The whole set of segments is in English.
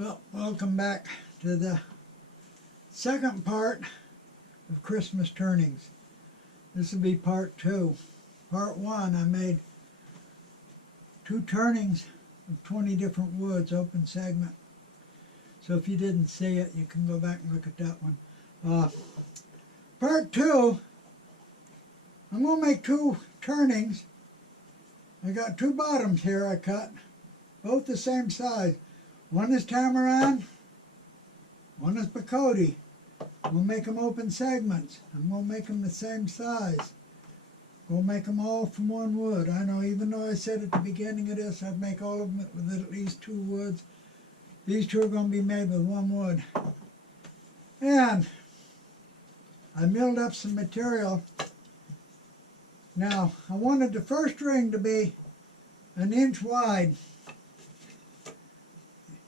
Well, welcome back to the second part of Christmas turnings. This will be part 2. Part 1, I made 2 turnings of 20 different woods, open segment. So if you didn't see it, you can go back and look at that one. Part 2, I'm going to make 2 turnings. I got 2 bottoms here I cut, both the same size. One is Tamarind, one is Bacote. I'm going to make them open segments. I'm going to make them the same size. I'm going to make them all from one wood. I know, even though I said at the beginning of this I'd make all of them with at least 2 woods, these 2 are going to be made with 1 wood. And I milled up some material. Now, I wanted the first ring to be 1 inch wide.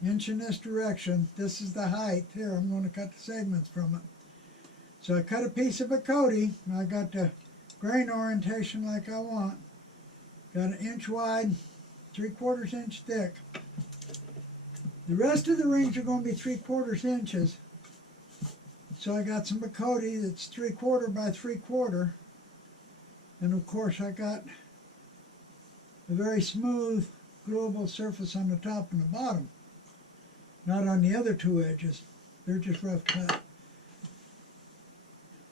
Inch in this direction. This is the height. Here, I'm going to cut the segments from it. So I cut a piece of Bacote. I got the grain orientation like I want. Got 1 inch wide, 3/4 inch thick. The rest of the rings are going to be 3/4 inches. So I got some Bacote that's 3/4 by 3/4. And of course I got a very smooth, glueable surface on the top and the bottom. Not on the other 2 edges. They're just rough cut.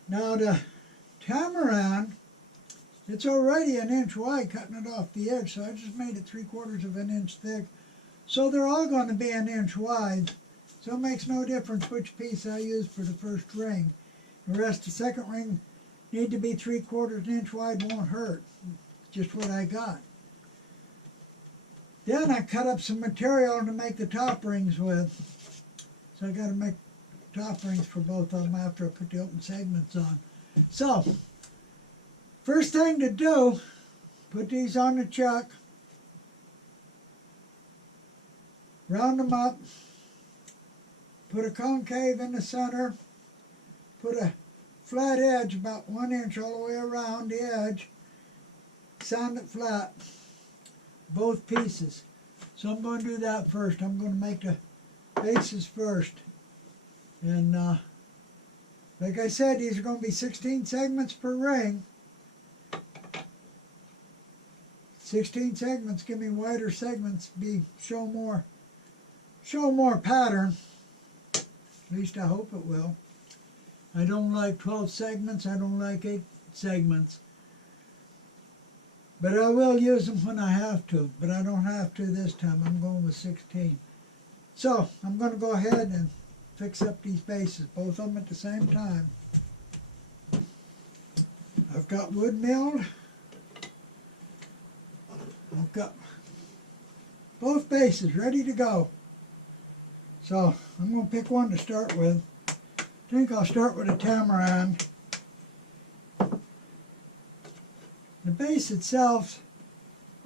Now the Tamarind, it's already 1 inch wide cutting it off the edge, so I just made it 3/4 inch thick. So they're all going to be 1 inch wide. So it makes no difference which piece I use for the first ring. The rest, the second ring, need to be 3/4 inch wide, won't hurt. Just what I got. Then I cut up some material to make the top rings with. So I got to make top rings for both of them after I put the open segments on. So, first thing to do, put these on the chuck, round them up, put a concave in the center, put a flat edge about 1 inch all the way around the edge, sand it flat, both pieces. So I'm going to do that first. I'm going to make the bases first. And like I said, these are going to be 16 segments per ring. 16 segments give me wider segments, show more pattern. At least I hope it will. I don't like 12 segments. I don't like 8 segments. But I will use them when I have to. But I don't have to this time. I'm going with 16. So I'm going to go ahead and fix up these bases, both of them at the same time. I've got wood milled. I've got both bases ready to go. So I'm going to pick one to start with. I think I'll start with a Tamarind. The base itself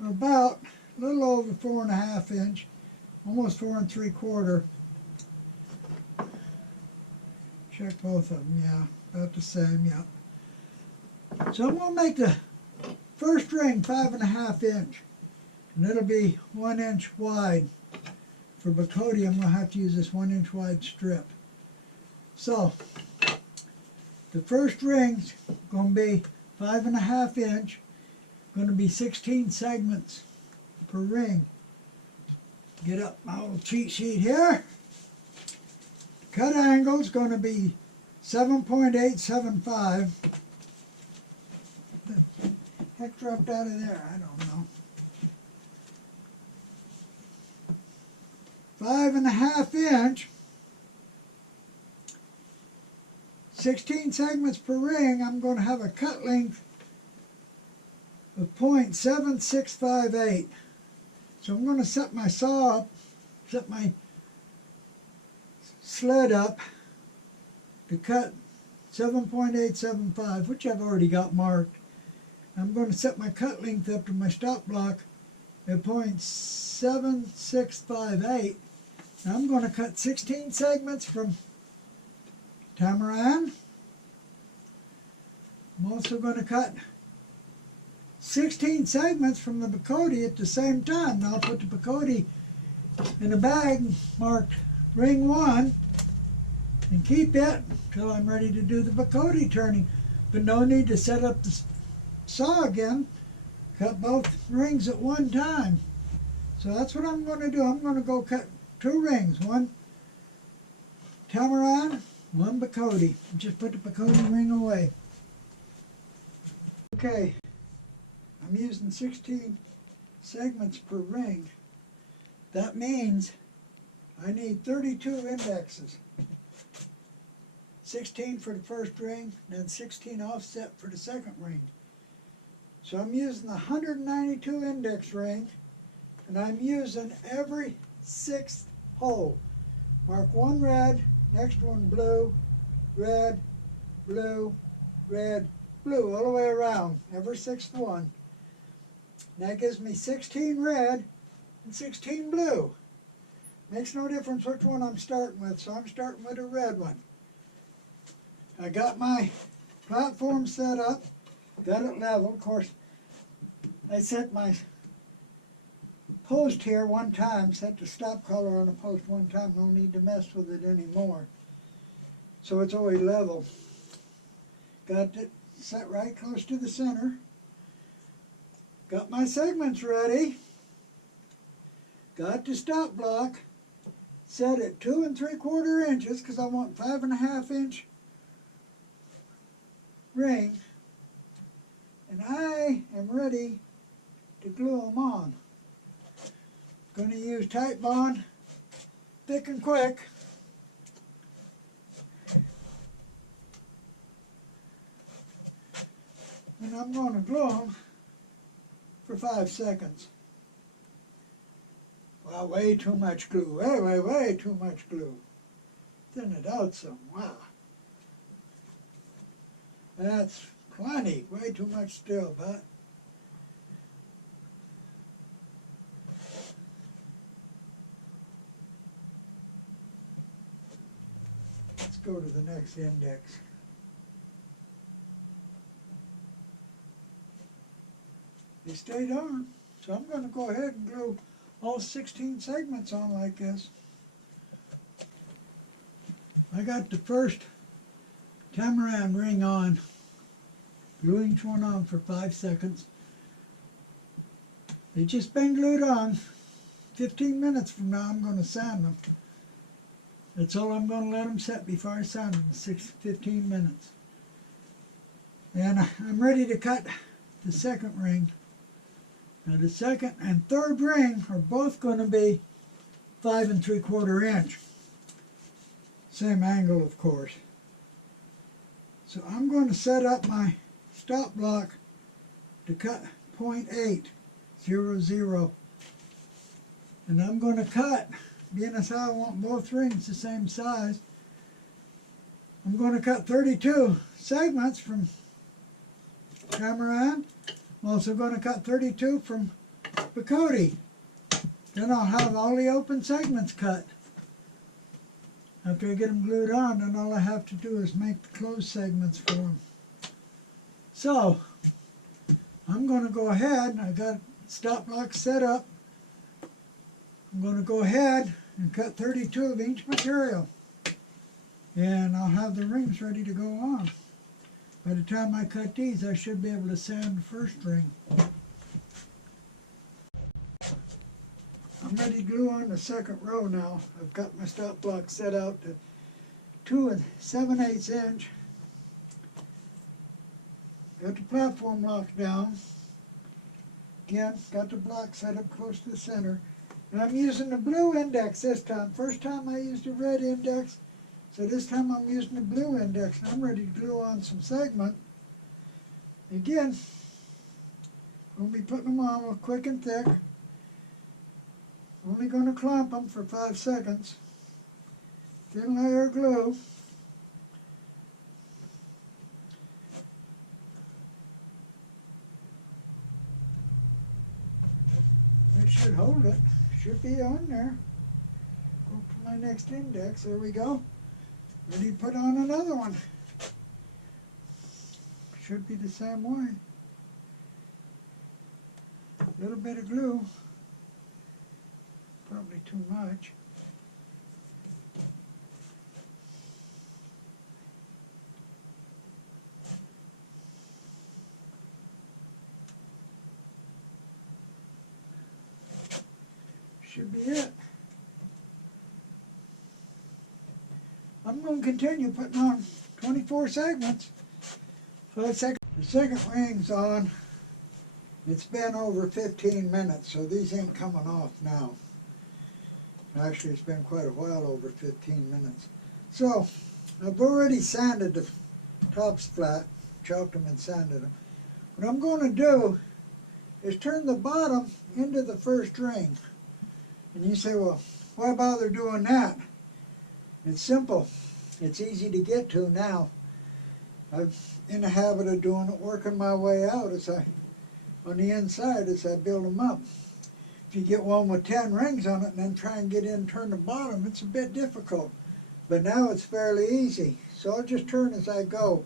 are about a little over 4.5 inch, almost 4 3/4. Check both of them, yeah, about the same, yeah. So I'm going to make the first ring 5.5 inch, and it'll be 1 inch wide. For Bacote, I'm going to have to use this 1 inch wide strip. So the first ring's going to be 5.5 inch, going to be 16 segments per ring. Get up my little cheat sheet here. Cut angle is going to be 7.875. The heck dropped out of there? I don't know. 5.5 inch. 16 segments per ring. I'm going to have a cut length of 0.7658. So I'm going to set my saw up, set my sled up to cut 7.875, which I've already got marked. I'm going to set my cut length up to my stop block at 0.7658. Now I'm going to cut 16 segments from Tamarind. I'm also going to cut 16 segments from the Bacote at the same time. Now I'll put the Bacote in a bag marked ring 1 and keep it till I'm ready to do the Bacote turning. But no need to set up the saw again. Cut both rings at one time. So that's what I'm going to do. I'm going to go cut 2 rings. One Tamarind, one Bacote. Just put the Bacote ring away. Okay, I'm using 16 segments per ring. That means I need 32 indexes. 16 for the first ring, then 16 offset for the second ring. So I'm using the 192 index ring, and I'm using every 6th hole. Mark one red, next one blue, red, blue, red, blue, all the way around, every 6th one. And that gives me 16 red and 16 blue. Makes no difference which one I'm starting with, so I'm starting with a red one. I got my platform set up, got it level. Of course, I set my post here one time, set the stop collar on the post one time, no need to mess with it anymore. So it's always level. Got it set right close to the center. Got my segments ready. Got the stop block set at 2 3/4 inches because I want 5.5 inch ring. And I am ready to glue them on. Going to use tight bond, thick and quick. And I'm going to glue them for 5 seconds. Wow, way too much glue. Way too much glue. Thin it out some. Wow. That's plenty. Way too much still, but let's go to the next index. They stayed on, so I'm going to go ahead and glue all 16 segments on like this. I got the first Tamarind ring on, glue each one on for 5 seconds. They've just been glued on. 15 minutes from now I'm going to sand them. That's all I'm going to let them set before I sand them, 15 minutes. And I'm ready to cut the second ring. Now the second and third ring are both going to be 5 3/4 inch. Same angle, of course. So I'm going to set up my stop block to cut 0.800. And I'm going to cut, being as how I want both rings the same size, I'm going to cut 32 segments from Tamarind. I'm also going to cut 32 from Bacote. Then I'll have all the open segments cut. After I get them glued on, then all I have to do is make the closed segments for them. So, I'm going to go ahead, I got stop block set up. I'm going to go ahead and cut 32 of each material. And I'll have the rings ready to go on. By the time I cut these, I should be able to sand the first ring. I'm ready to glue on the second row now. I've got my stop block set out to 2 7/8 inch. Got the platform locked down. Again, got the block set up close to the center. And I'm using the blue index this time. First time I used the red index. So this time I'm using the blue index, and I'm ready to glue on some segment. Again, we'll be putting them on real quick and thick. Only going to clamp them for 5 seconds. Thin layer of glue. It should hold it. Should be on there. Go to my next index. There we go. Ready to put on another one. Should be the same way. A little bit of glue. Probably too much. should be it. I'm going to continue putting on 24 segments. 5 seconds. The second ring's on. It's been over 15 minutes, so these ain't coming off now. Actually, it's been quite a while over 15 minutes. So, I've already sanded the tops flat, chalked them and sanded them. What I'm going to do is turn the bottom into the first ring. And you say, well, why bother doing that? It's simple. It's easy to get to now. I'm in the habit of doing it, working my way out on the inside as I build them up. If you get one with 10 rings on it and then try and get in and turn the bottom, it's a bit difficult. But now it's fairly easy. So I'll just turn as I go.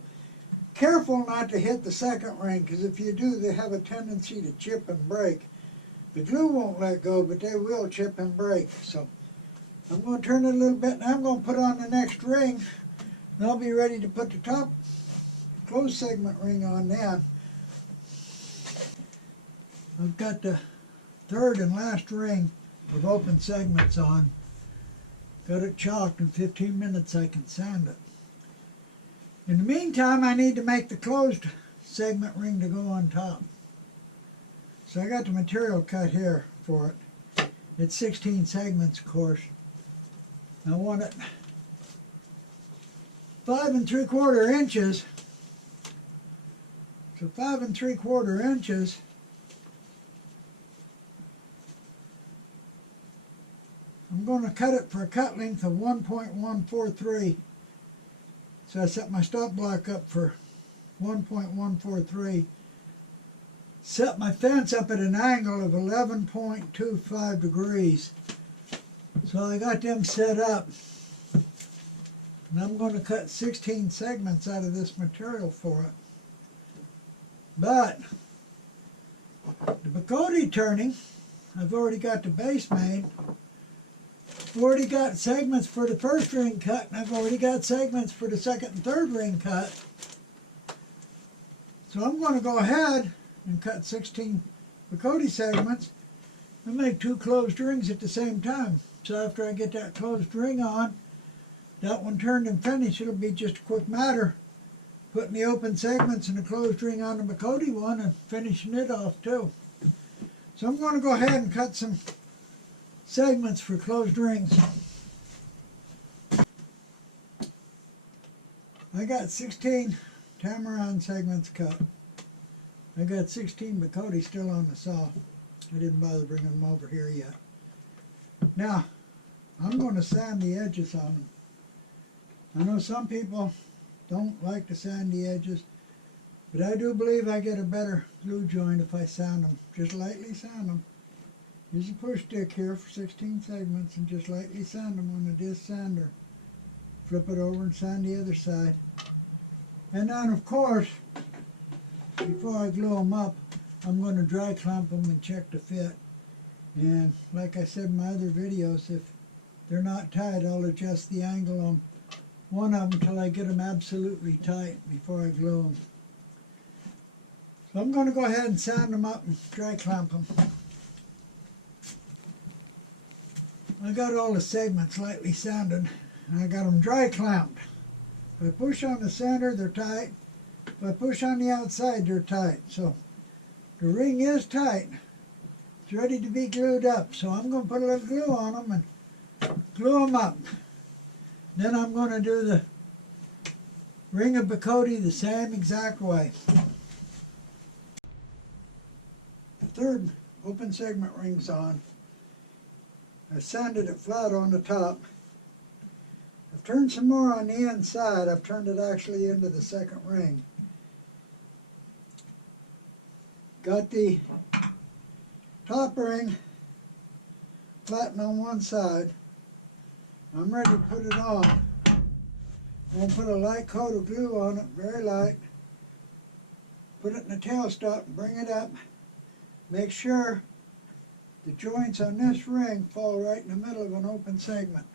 Careful not to hit the second ring, because if you do, they have a tendency to chip and break. The glue won't let go, but they will chip and break. So I'm going to turn it a little bit, and I'm going to put on the next ring, and I'll be ready to put the top closed segment ring on then. I've got the third and last ring of open segments on. Got it chalked. In 15 minutes I can sand it. In the meantime, I need to make the closed segment ring to go on top. So I got the material cut here for it. It's 16 segments, of course. I want it 5 3/4 inches. So 5 3/4 inches. I'm going to cut it for a cut length of 1.143. So I set my stop block up for 1.143. Set my fence up at an angle of 11.25 degrees. So I got them set up. And I'm going to cut 16 segments out of this material for it. But the Bacote turning, I've already got the base made. I've already got segments for the first ring cut, and I've already got segments for the second and third ring cut. So I'm going to go ahead and cut 16 Bacote segments and make 2 closed rings at the same time. So after I get that closed ring on, that one turned and finished, it'll be just a quick matter putting the open segments and the closed ring on the Bacote one and finishing it off too. So I'm going to go ahead and cut some segments for closed rings. I got 16 Tamaran segments cut. I got 16 Bacote still on the saw. I didn't bother bringing them over here yet. Now, I'm going to sand the edges on them. I know some people don't like to sand the edges, but I do believe I get a better glue joint if I sand them. Just lightly sand them. Use a push stick here for 16 segments and just lightly sand them on the disc sander. Flip it over and sand the other side. And then, of course, before I glue them up, I'm going to dry clamp them and check the fit. And like I said in my other videos, if they're not tight, I'll adjust the angle on one of them until I get them absolutely tight before I glue them. So I'm going to go ahead and sand them up and dry clamp them. I got all the segments lightly sanded, and I got them dry clamped. If I push on the center, they're tight. If I push on the outside, they're tight. So the ring is tight. It's ready to be glued up. So I'm going to put a little glue on them and glue them up. Then I'm going to do the ring of Bacote the same exact way. The third open segment ring's on. I sanded it flat on the top. I've turned some more on the inside. I've turned it actually into the second ring. Got the top ring flattened on one side. I'm ready to put it on. I'm going to put a light coat of glue on it, very light. Put it in the tailstop and bring it up. Make sure the joints on this ring fall right in the middle of an open segment.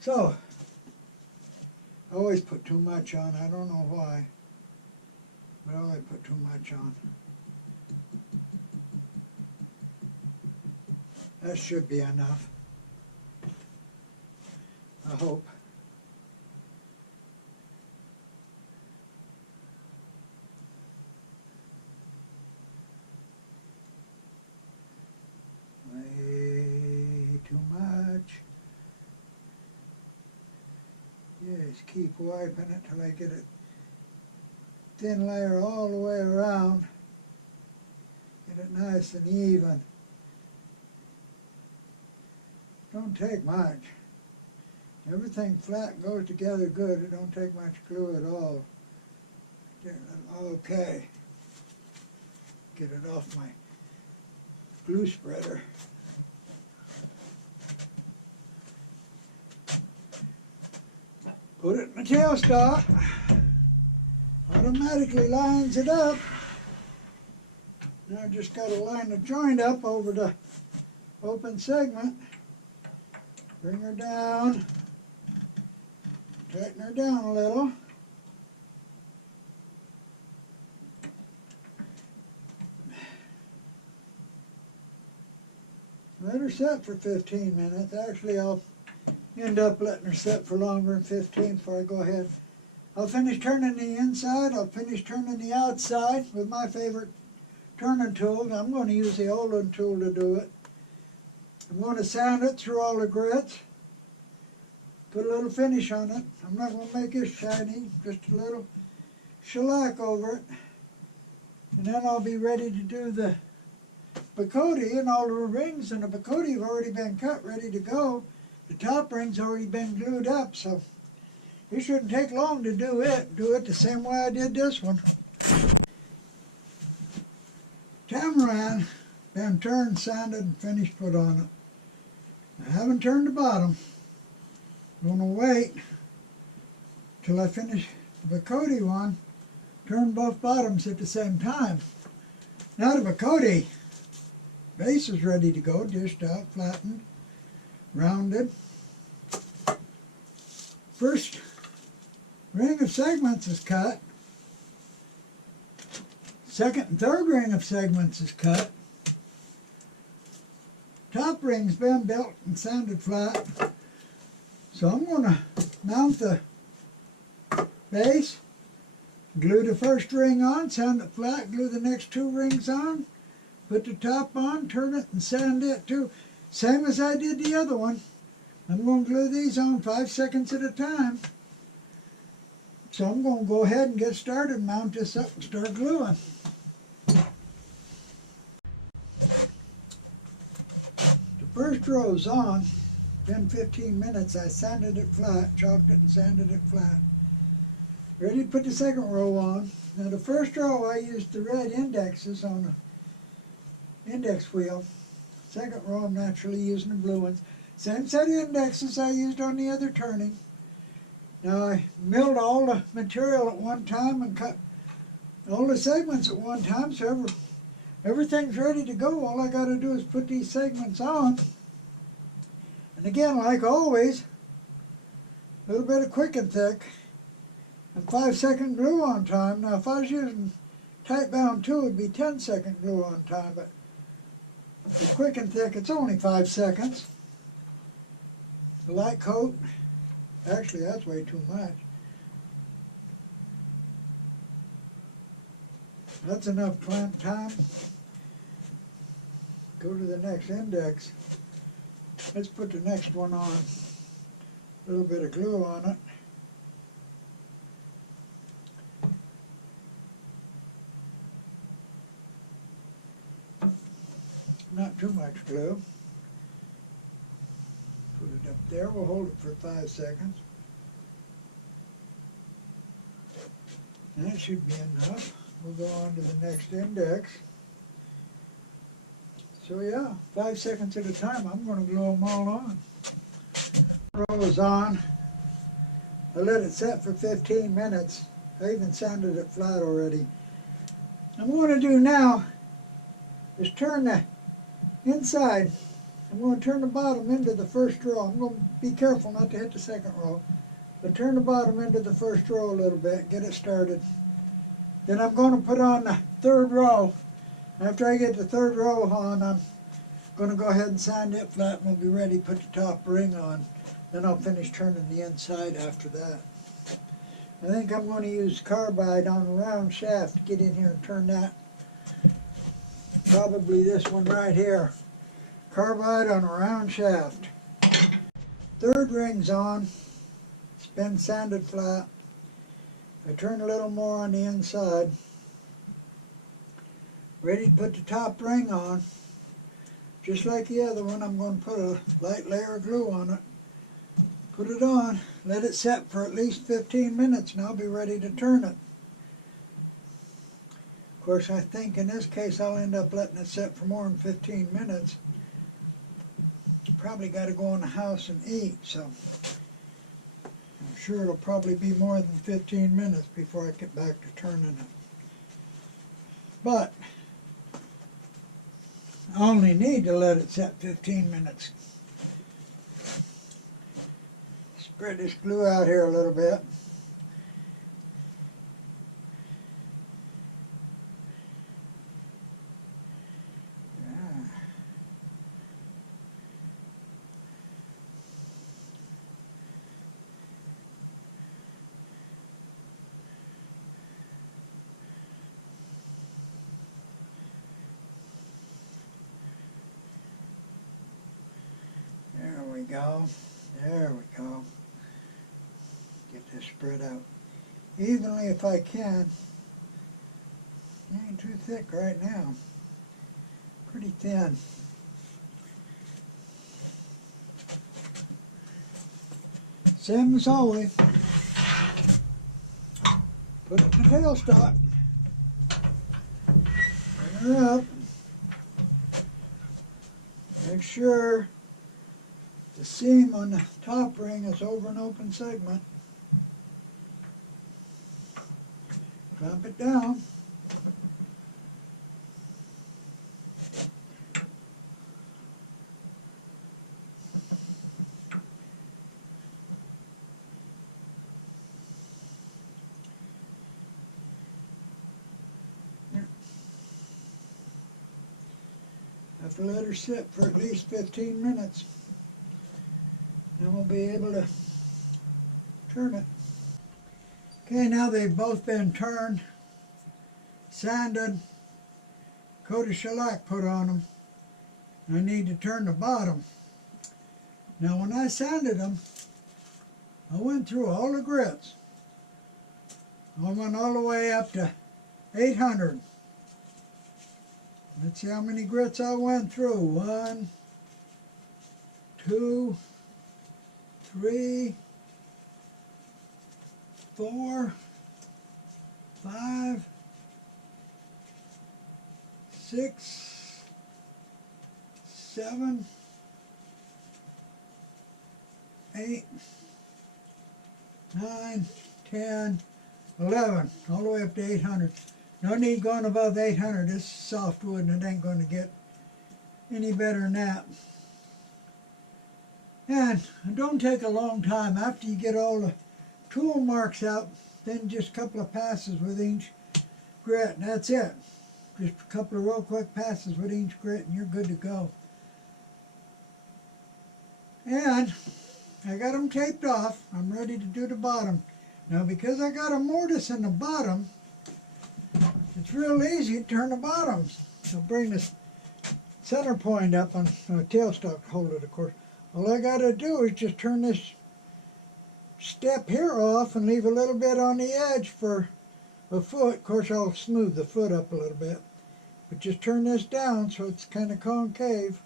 So, I always put too much on. I don't know why, but I always put too much on. That should be enough. I hope. Way too much. Just keep wiping it till I get a thin layer all the way around. Get it nice and even. Don't take much. Everything flat goes together good. It don't take much glue at all. Okay. Get it off my glue spreader. Put it in the tailstock. Automatically lines it up. Now I just got to line the joint up over the open segment. Bring her down. Tighten her down a little. Let her set for 15 minutes. Actually, I'll end up letting her set for longer than 15 before I go ahead. I'll finish turning the inside. I'll finish turning the outside with my favorite turning tool. I'm going to use the Olin tool to do it. I'm going to sand it through all the grits. Put a little finish on it. I'm not going to make it shiny, just a little shellac over it. And then I'll be ready to do the Bacote, and all the rings in the Bacote have already been cut, ready to go. The top ring's already been glued up, so it shouldn't take long to do it. Do it the same way I did this one. Tamaran, been turned, sanded, and finished put on it. I haven't turned the bottom. I'm going to wait till I finish the Bacote one, turn both bottoms at the same time. Now the Bacote base is ready to go, dished out, flattened, rounded. First ring of segments is cut. Second and third ring of segments is cut. Top ring's been built and sanded flat. So I'm going to mount the base, glue the first ring on, sand it flat, glue the next two rings on, put the top on, turn it and sand it too. Same as I did the other one. I'm going to glue these on 5 seconds at a time. So I'm going to go ahead and get started, mount this up and start gluing. The first row's on. Been 15 minutes. I sanded it flat, chalked it and sanded it flat. Ready to put the second row on. Now the first row I used the red indexes on the index wheel. Second row I'm naturally using the blue ones. Same set of indexes I used on the other turning. Now I milled all the material at one time and cut all the segments at one time, so everything's ready to go. All I got to do is put these segments on. And again, like always, a little bit of quick and thick and 5-second glue on time. Now if I was using tight bound 2, it'd be 10-second glue on time, but the quick and thick, it's only 5 seconds. The light coat, actually that's way too much. That's enough clamp time. Go to the next index. Let's put the next one on. A little bit of glue on it. Not too much glue. Put it up there. We'll hold it for 5 seconds. That should be enough. We'll go on to the next index. So yeah, 5 seconds at a time, I'm going to glue them all on. Row is on. I let it set for 15 minutes. I even sanded it flat already. What I'm going to do now is turn the inside. I'm going to turn the bottom into the first row. I'm going to be careful not to hit the second row. But turn the bottom into the first row a little bit, get it started. Then I'm going to put on the third row. After I get the third row on, I'm Going to go ahead and sand it flat and we'll be ready to put the top ring on. Then I'll finish turning the inside after that. I think I'm going to use carbide on a round shaft to get in here and turn that. Probably this one right here. Carbide on a round shaft. Third ring's on. It's been sanded flat. I turn a little more on the inside. Ready to put the top ring on. Just like the other one, I'm going to put a light layer of glue on it. Put it on, let it set for at least 15 minutes and I'll be ready to turn it. Of course, I think in this case I'll end up letting it set for more than 15 minutes. Probably got to go in the house and eat, so I'm sure it'll probably be more than 15 minutes before I get back to turning it. But I only need to let it set 15 minutes. Spread this glue out here a little bit. There we go. There we go. Get this spread out evenly if I can. It ain't too thick right now. Pretty thin. Same as always. Put it in the tailstock. Bring her up. Make sure the seam on the top ring is over an open segment. Clamp it down. Have to let her sit for at least 15 minutes. Then we'll be able to turn it. Okay, now they've both been turned, sanded, coat of shellac put on them. I need to turn the bottom. Now when I sanded them, I went through all the grits. I went all the way up to 800. Let's see how many grits I went through. 1, 2, 3, 4, 5, 6, 7, 8, 9, 10, 11, all the way up to 800. No need going above 800. This is softwood and it ain't going to get any better than that. And it don't take a long time. After you get all the tool marks out, then just a couple of passes with each grit, and that's it. Just a couple of real quick passes with each grit and you're good to go. And I got them taped off. I'm ready to do the bottom. Now because I got a mortise in the bottom, it's real easy to turn the bottoms. So bring this center point up on my tailstock to hold it, of course. All I got to do is just turn this step here off and leave a little bit on the edge for a foot. Of course, I'll smooth the foot up a little bit. But just turn this down so it's kind of concave.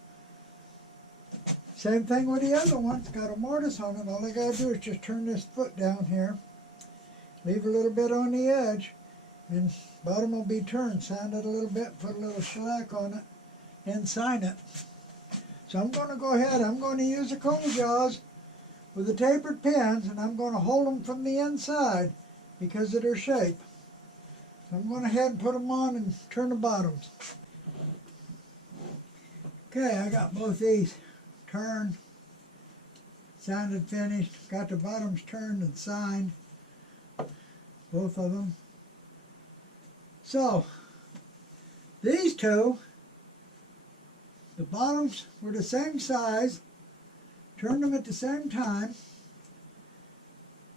Same thing with the other one. It's got a mortise on it. All I got to do is just turn this foot down here. Leave a little bit on the edge. And bottom will be turned, sand it a little bit, put a little shellac on it, and sign it. So I'm going to go ahead, I'm going to use the coal jaws with the tapered pins, and I'm going to hold them from the inside because of their shape. So I'm going ahead and put them on and turn the bottoms. Okay, I got both these turned, sanded, finished, got the bottoms turned and signed, both of them. So, these two, The bottoms were the same size, turned them at the same time.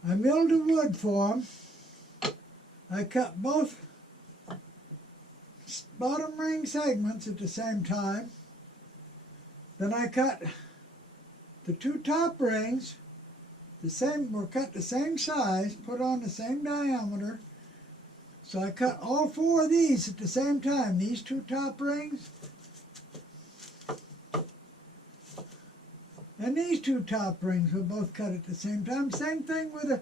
I milled the wood for them. I cut both bottom ring segments at the same time. Then I cut the two top rings, were cut the same size, put on the same diameter. So I cut all four of these at the same time. These two top rings and these two top rings were both cut at the same time. Same thing with a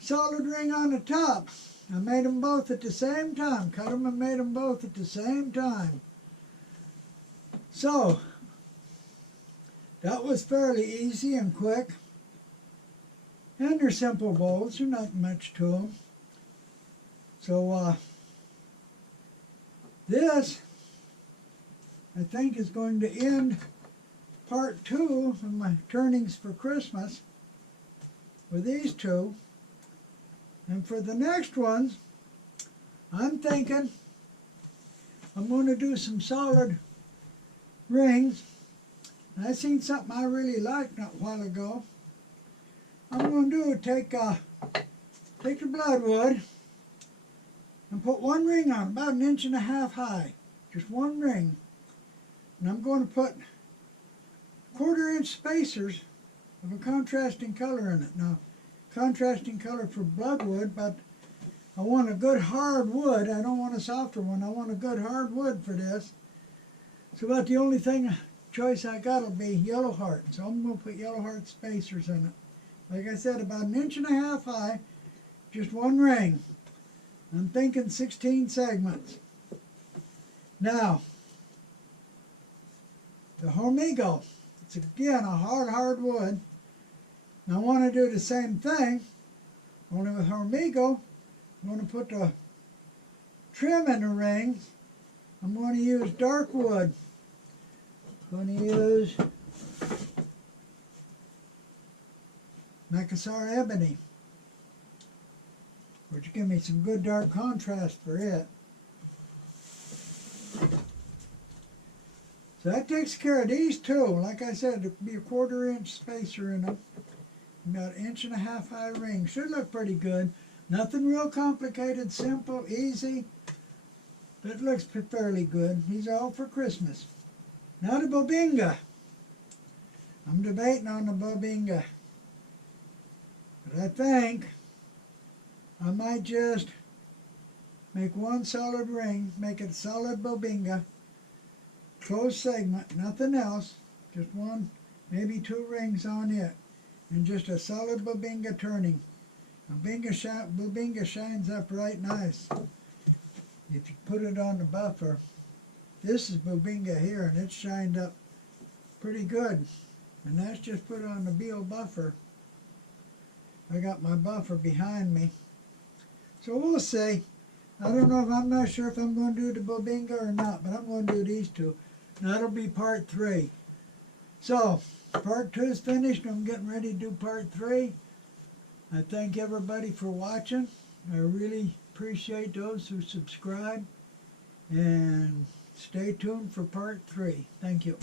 solid ring on the top. I made them both at the same time. Cut them and made them both at the same time. So that was fairly easy and quick. And they're simple bowls. There's not much to them. So this, I think, is going to end part 2 of my turnings for Christmas with these two. And for the next ones, I'm thinking I'm going to do some solid rings. I seen something I really liked not a while ago. I'm going to do is take the bloodwood and put one ring on, about 1.5 inches high, just one ring. And I'm going to put 1/4 inch spacers of a contrasting color in it. Now, contrasting color for bloodwood, but I want a good hard wood. I don't want a softer one. I want a good hard wood for this. So about the only choice I got will be yellow heart. So I'm going to put yellow heart spacers in it. Like I said, about 1.5 inches high, just one ring. I'm thinking 16 segments. Now, the hormigo. It's again a hard wood. Now I want to do the same thing, only with hormigo. I'm going to put the trim in the ring. I'm going to use dark wood. I'm going to use Macassar ebony, which will give me some good dark contrast for it. So that takes care of these two. Like I said, there'll be a 1/4 inch spacer in them. About 1.5 inch high ring. Should look pretty good. Nothing real complicated, simple, easy. But it looks fairly good. These are all for Christmas. Now the bobinga. I'm debating on the bobinga. But I think I might just make one solid ring, make it a solid bobinga, closed segment, nothing else, just one, maybe 2 rings on it, and just a solid bobinga turning. Bobinga shines up right nice if you put it on the buffer. This is bobinga here, and it's shined up pretty good, and that's just put on the Beal buffer. I got my buffer behind me. So we'll see. I don't know, I'm not sure if I'm going to do the bobinga or not, but I'm going to do these two. And that'll be part 3. So, part 2 is finished. I'm getting ready to do part 3. I thank everybody for watching. I really appreciate those who subscribe. And stay tuned for part 3. Thank you.